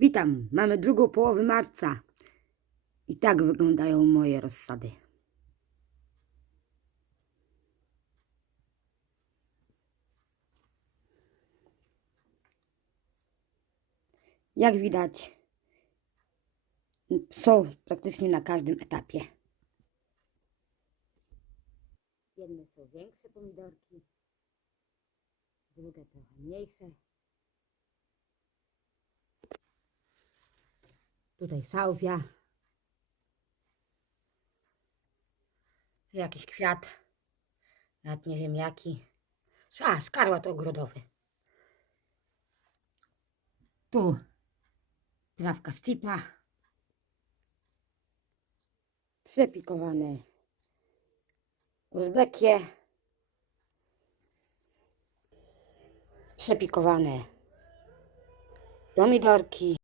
Witam, mamy drugą połowę marca i tak wyglądają moje rozsady. Jak widać, są praktycznie na każdym etapie. Jedne są większe pomidorki, drugie trochę mniejsze. Tutaj salwia. Jakiś kwiat. Nawet nie wiem jaki. A, skarłat ogrodowy. Tu trawka stipa. Przepikowane uzbekie. Przepikowane pomidorki.